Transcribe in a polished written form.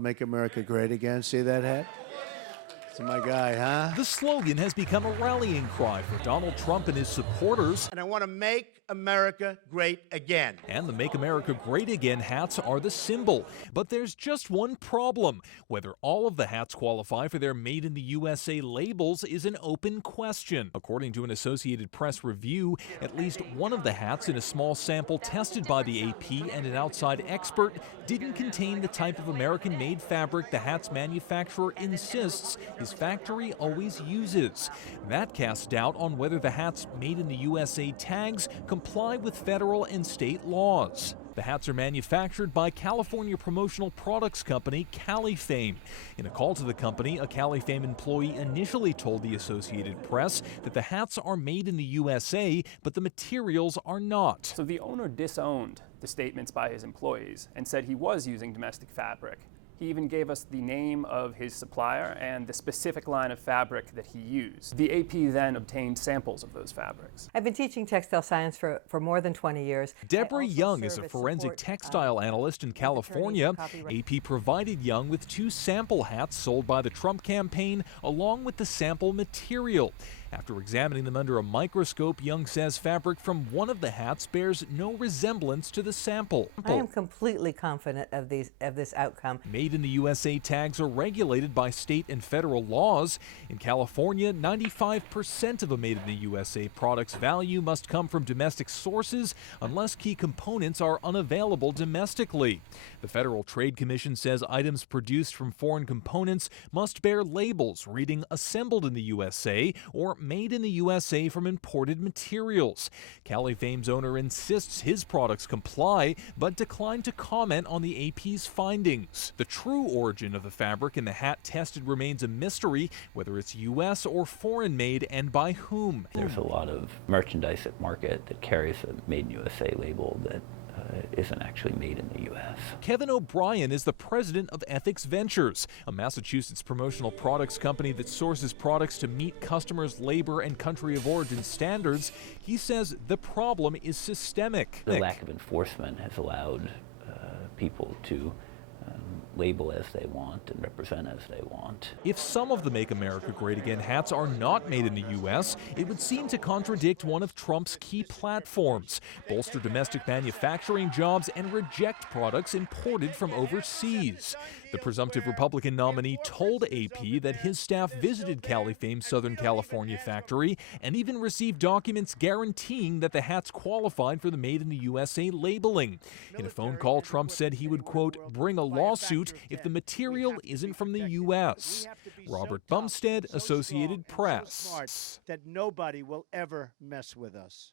Make America Great Again. See that hat? It's my guy, huh? The slogan has become a rallying cry for Donald Trump and his supporters. And I want to make America great again. And the Make America Great Again hats are the symbol. But there's just one problem. Whether all of the hats qualify for their Made in the USA labels is an open question. According to an Associated Press review, at least one of the hats in a small sample tested by the AP and an outside expert didn't contain the type of American-made fabric the hat's manufacturer insists his factory always uses. That casts doubt on whether the hat's Made in the USA tags comply with federal and state laws. The hats are manufactured by California promotional products company Califame. In a call to the company, a Califame employee initially told the Associated Press that the hats are made in the USA, but the materials are not. So the owner disowned the statements by his employees and said he was using domestic fabric. He even gave us the name of his supplier and the specific line of fabric that he used. The AP then obtained samples of those fabrics. I've been teaching textile science for more than 20 years. Deborah Young is a forensic textile analyst in California. AP provided Young with 2 sample hats sold by the Trump campaign, along with the sample material. After examining them under a microscope, Young says fabric from one of the hats bears no resemblance to the sample. I am completely confident of this outcome. Made in the USA tags are regulated by state and federal laws. In California, 95% of a Made in the USA product's value must come from domestic sources unless key components are unavailable domestically. The Federal Trade Commission says items produced from foreign components must bear labels reading "Assembled in the USA" or "Made in the USA" from imported materials. Califame's owner insists his products comply, but declined to comment on the AP's findings. The true origin of the fabric in the hat tested remains a mystery, whether it's U.S. or foreign made and by whom. There's a lot of merchandise at market that carries a Made in USA label that isn't actually made in the U.S. Kevin O'Brien is the president of Ethics Ventures, a Massachusetts promotional products company that sources products to meet customers' labor and country of origin standards. He says the problem is systemic. The lack of enforcement has allowed people to label as they want and represent as they want. If some of the Make America Great Again hats are not made in the U.S., it would seem to contradict one of Trump's key platforms: bolster domestic manufacturing jobs and reject products imported from overseas. The presumptive Republican nominee told AP that his staff visited Califame's Southern California factory and even received documents guaranteeing that the hats qualified for the Made in the USA labeling. In a phone call, Trump said he would, quote, bring a lawsuit if the material isn't from the U.S. Robert Bumstead, Associated Press. That nobody will ever mess with us.